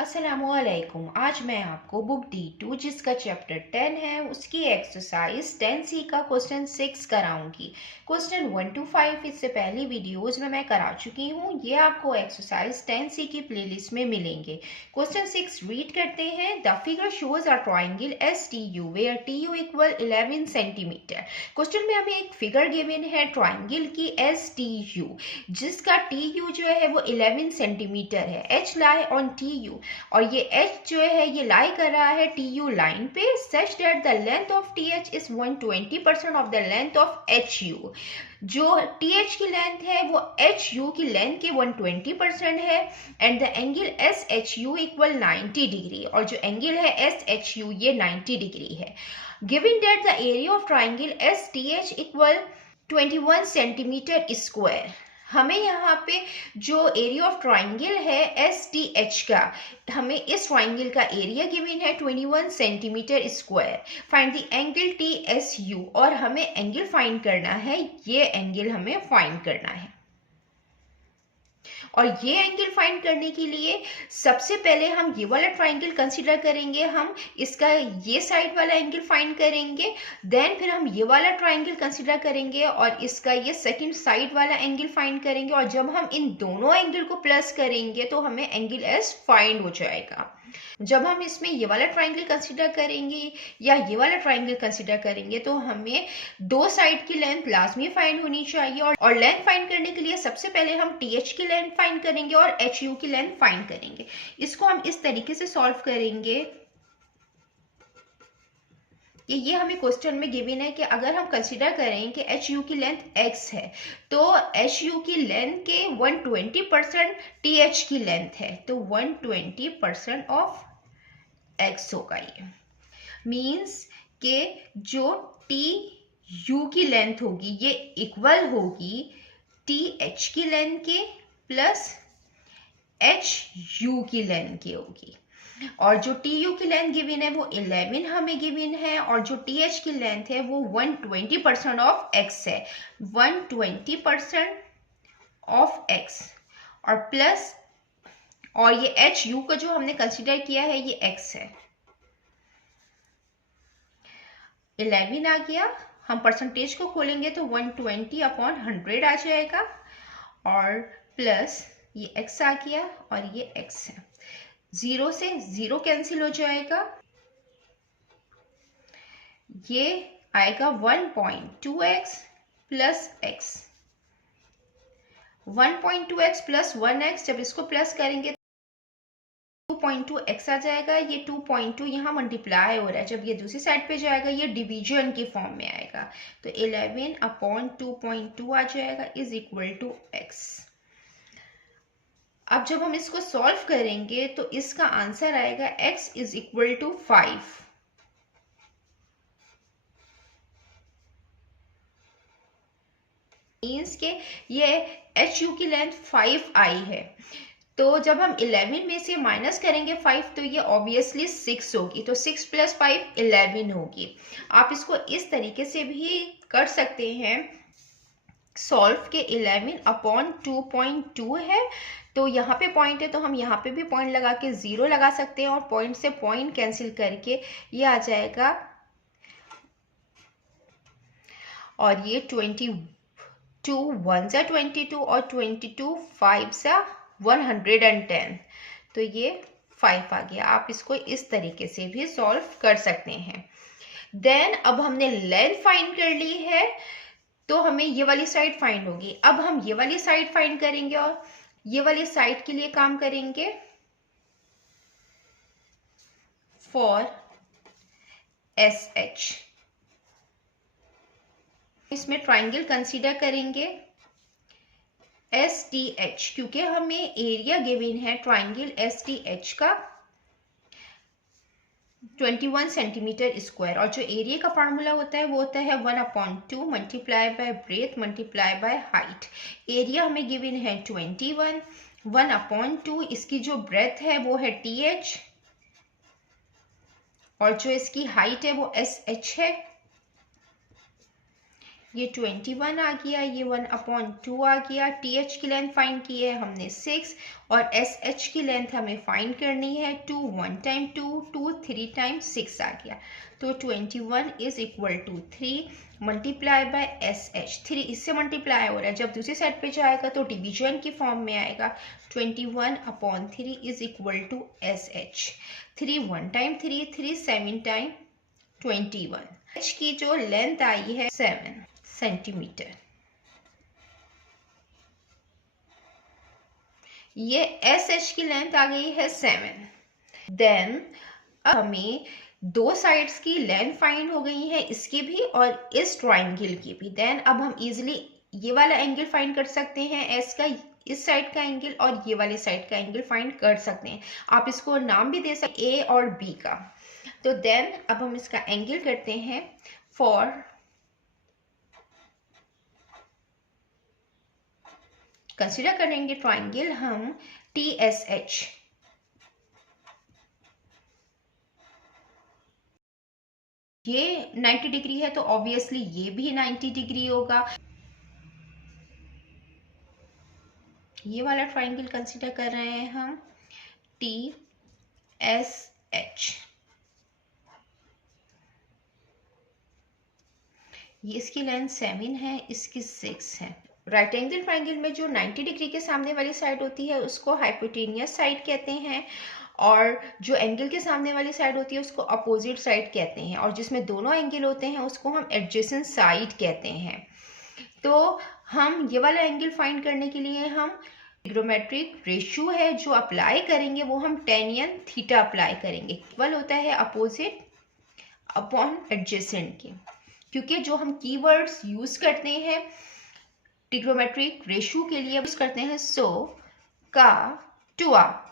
अस्सलामुअलैकुम। आज मैं आपको बुक D2 जिसका चैप्टर 10 है उसकी एक्सरसाइज 10C का क्वेश्चन 6 कराऊंगी। क्वेश्चन 1 to 5 इससे पहली वीडियोस में मैं करा चुकी हूँ। ये आपको एक्सरसाइज 10C की प्लेलिस्ट में मिलेंगे। क्वेश्चन 6 रीड करते हैं। The figure shows a triangle STU where TU equal 11 centimetre. Question में हमें एक फिगर गिवन है ट्राइंगल की STU जिसका TU जो है वो 11 सेंटीमीटर है। H लाई ऑन TU और ये H जो है ये लाई कर रहा है TU लाइन पे such that the length of TH is 120% of the length of HU। जो TH की लेंथ है वो HU की लेंथ की 120% है and the angle SHU equal 90 degree और जो एंगल है SHU ये 90 डिग्री है। Given that the area of triangle STH equal 21 centimetre square. हमें यहाँ पे जो एरिया ऑफ ट्राइंगल है STH का, हमें इस ट्राइंगल का एरिया गिवन है 21 centimetre square. Find the angle TSU और हमें एंगल फाइंड करना है, ये एंगल हमें फाइंड करना है। और ये एंगल फाइंड करने के लिए सबसे पहले हम ये वाला ट्राइंगल कंसीडर करेंगे, हम इसका ये साइड वाला एंगल फाइंड करेंगे, देन फिर हम ये वाला ट्राइंगल कंसीडर करेंगे और इसका ये सेकंड साइड वाला एंगल फाइंड करेंगे और जब हम इन दोनों एंगल को प्लस करेंगे तो हमें एंगल S फाइंड हो जाएगा। जब हम इसमें ये वाला ट्राइंगल कंसीडर करेंगे या ये वाला ट्राइंगल कंसीडर करेंगे तो हमें दो साइड की लेंथ लाजमी फाइंड होनी चाहिए और लेंथ फाइंड करने के लिए सबसे पहले हम TH की लेंथ फाइंड करेंगे और HU की लेंथ फाइंड करेंगे। इसको हम इस तरीके से सॉल्व करेंगे कि ये हमें क्वेश्चन में गिवन है कि अगर हम कंसीडर करें कि HU की लेंथ x है तो HU की लेंथ के 120% TH की लेंथ है तो 120% ऑफ x होगा। ये मीन्स के जो TU की लेंथ होगी ये इक्वल होगी TH की लेंथ के प्लस HU की लेंथ की होगी। और जो TU की लेंथ गिवन है वो 11 हमें गिवन है और जो TH की लेंथ है वो 120% ऑफ x है, 120% ऑफ x और प्लस और ये HU का जो हमने कंसीडर किया है ये x है। 11 आ गया, हम परसेंटेज को खोलेंगे तो 120/100 आ जाएगा और प्लस ये x आ गया और ये x है। 0 से 0 कैंसिल हो जाएगा, ये आएगा 1.2x plus x, 1.2x plus 1x। जब इसको प्लस करेंगे 2.2x आ जाएगा। ये 2.2 यहाँ मल्टीप्लाई हो रहा है, जब ये दूसरी साइड पे जाएगा ये डिवीजन की फॉर्म में आएगा तो 11/2.2 आ जाएगा इज इक्वल टू x। अब जब हम इसको सॉल्व करेंगे तो इसका आंसर आएगा x is equal to 5। Means के ये HU की लेंथ 5 आई है तो जब हम 11 में से माइनस करेंगे 5 तो ये ऑब्वियसली 6 होगी तो 6 + 5 11 होगी। आप इसको इस तरीके से भी कर सकते हैं सॉल्व के 11/2.2 है तो यहाँ पे पॉइंट है तो हम यहाँ पे भी पॉइंट लगा के 0 लगा सकते हैं और पॉइंट से पॉइंट कैंसिल करके ये आ जाएगा और ये 22 1 सा 22 और 22 5 सा 110 तो ये 5 आ गया। आप इसको इस तरीके से भी सॉल्व कर सकते हैं। देन अब हमने लेंथ फाइंड कर ली है तो हमें ये वाली साइड फाइंड होगी। अब हम ये वाली साइड फाइंड करेंगे और ये वाली साइड के लिए काम करेंगे फॉर SH। इसमें ट्राइंगल कंसीडर करेंगे STH क्योंकि हमें एरिया गिवन है ट्राइंगल STH का 21 सेंटीमीटर स्क्वायर और जो एरिया का फार्मूला होता है वो होता है 1/2 multiply by breath multiply by height. Area हमें गिवन है 21, 1/2 इसकी जो ब्रेथ है वो है TH और जो इसकी हाइट है वो SH है ये 21 आ गया, ये 1/2 आ गया। TH की लेंथ फाइंड की है हमने 6 और SH की लेंथ हमें फाइंड करनी है 2। 1 टाइम 2, 2 3 टाइम 6 आ गया। तो 21 is equal to 3 multiply by SH। 3 इससे मल्टीप्लाई हो रहा है, जब दूसरी साइड पे जाएगा तो डिवीजन की फॉर्म में आएगा। 21/3 is equal to SH। 3 1 time 3, 3 7 time 21। H की जो लेंथ आई है 7 सेंटीमीटर। ये SH की लेंथ आ गई है 7। देन अब हमें दो साइड्स की लेंथ फाइंड हो गई है, इसकी भी और इस ट्राइंगल की भी। देन अब हम इजीली ये वाला एंगल फाइंड कर सकते हैं S का, इस साइड का एंगल और ये वाले साइड का एंगल फाइंड कर सकते हैं। आप इसको नाम भी दे सकते हैं A और B का। तो देन अब हम इसका एंगल करते हैं। फॉर कंसीडर करेंगे ट्राइंगल हम TSH। ये 90 डिग्री है तो ऑब्वियसली ये भी 90 डिग्री होगा। ये वाला ट्राइंगल कंसीडर कर रहे हैं हम TSH। ये इसकी लेंथ 7 है, इसकी 6 है। राइट एंगल ट्राइंगल में जो 90 डिग्री के सामने वाली साइड होती है उसको हाइपोटेनियस साइड कहते हैं, और जो एंगल के सामने वाली साइड होती है उसको अपोजिट साइड कहते हैं, और जिसमें दोनों एंगल होते हैं उसको हम एडजेसेंट साइड कहते हैं। तो हम ये वाला एंगल फाइंड करने के लिए हम ट्रिग्नोमेट्रिक रेशियो है जो अप्लाई करेंगे वो हम tan थीटा अप्लाई करेंगे। इक्वल होता है अपोजिट अपॉन एडजेसेंट के, क्योंकि जो हम कीवर्ड्स यूज करते हैं ट्रिग्नोमेट्रिक रेशियो के लिए यूज करते हैं SOH, CAH, TOA.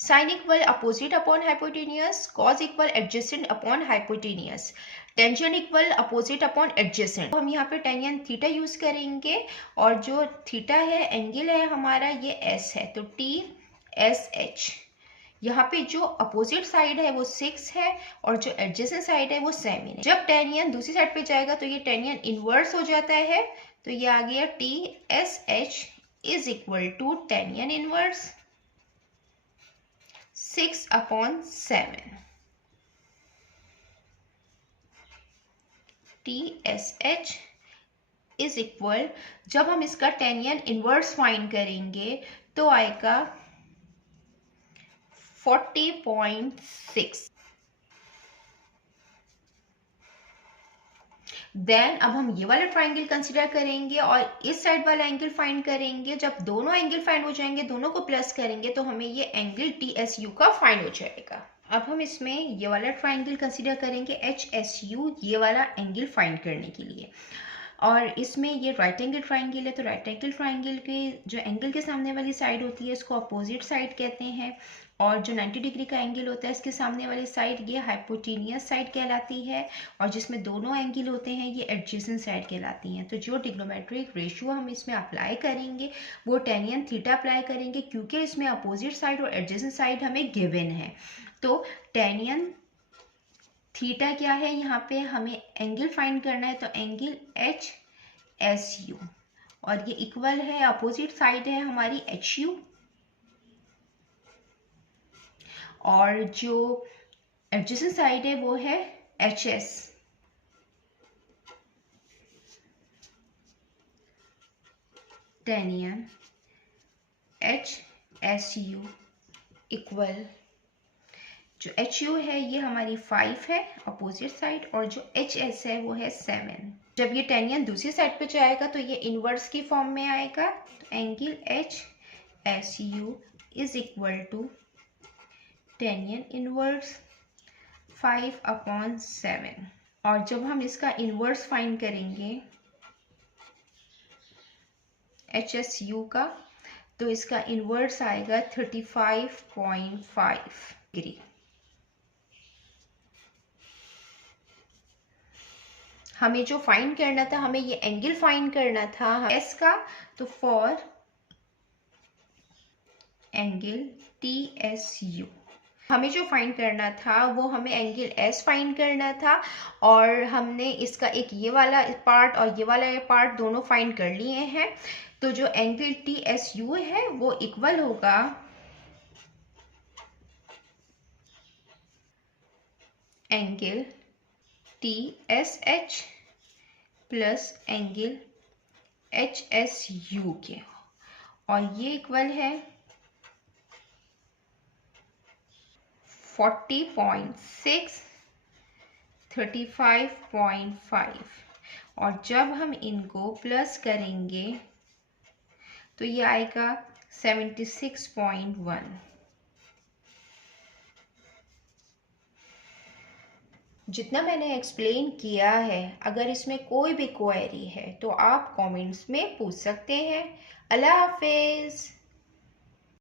Sine equal opposite upon hypotenuse, cos equal adjacent upon hypotenuse, tangent equal opposite upon adjacent. हम यहाँ पे टेंजेंट थीटा यूज करेंगे, और जो थीटा है एंगल है हमारा ये S है, तो TSH। यहाँ पे जो अपोजिट साइड है वो 6 है और जो एडजेसेंट साइड है वो 7 है। जब टेनियन दूसरी साइड पे जाएगा तो ये टेनियन इनवर्स हो जाता है, तो ये आ गया TSH is equal to tan inverse 6/7। TSH is equal, जब हम इसका टेनियन इनवर्स फाइंड करेंगे तो आएगा 40.6। देन अब हम ये वाला ट्राइंगल कंसीडर करेंगे और इस साइड वाला एंगल फाइंड करेंगे। जब दोनों एंगल फाइंड हो जाएंगे, दोनों को प्लस करेंगे तो हमें ये एंगल TSU का फाइंड हो जाएगा। अब हम इसमें ये वाला ट्राइंगल कंसीडर करेंगे HSU, ये वाला एंगल फाइंड करने के लिए। और इसमें ये राइट एंगल ट्राइंगल है, तो राइट एंगल ट्राइंगल के जो एंगल के सामने वाली साइड होती है इसको अपोजिट साइड कहते हैं, और जो 90 डिग्री का एंगल होता है इसके सामने वाली साइड ये हाइपोटेनियस साइड कहलाती है, और जिसमें दोनों एंगल होते हैं ये एडजेसेंट साइड कहलाती हैं। तो जो ट्रिग्नोमेट्रिक रेशियो हम इसमें अप्लाई करेंगे वो टेनियन थीटा अप्लाई करेंगे, क्योंकि इसमें अपोजिट साइड और एडजेसेंट साइड हमें गिवन है। तो टेनियन थीटा क्या है, यहाँ पे हमें एंगल फाइंड करना है, तो एंगल HSU, और ये इक्वल है अपोजिट साइड है हमारी HU, और जो एडजेसेंट साइड है वो है HS। टेनियन HSU इक्वल, जो HU है ये हमारी 5 है अपोजिट साइड, और जो HS है वो है 7। जब ये टेनियन दूसरी साइड पे जाएगा तो ये इनवर्स की फॉर्म में आएगा, तो angle HSU is equal to tan inverse 5/7। और जब हम इसका इनवर्स फाइंड करेंगे HSU का, तो इसका इनवर्स आएगा 35.5 डिग्री। हमें जो फाइंड करना था, हमें ये एंगल फाइंड करना था S का, तो फॉर एंगल TSU हमें जो फाइंड करना था वो हमें एंगल एस फाइंड करना था, और हमने इसका एक ये वाला पार्ट और ये वाला पार्ट दोनों फाइंड कर लिए हैं। तो जो एंगल टी एस यू है वो इक्वल होगा angle T S H plus angle H S U के, और ये इक्वल है 40.6 35.5, और जब हम इनको प्लस करेंगे तो ये आएगा 76.1। जितना मैंने एक्सप्लेन किया है, अगर इसमें कोई भी क्वेरी है तो आप कमेंट्स में पूछ सकते हैं। अल्लाह हाफिज़।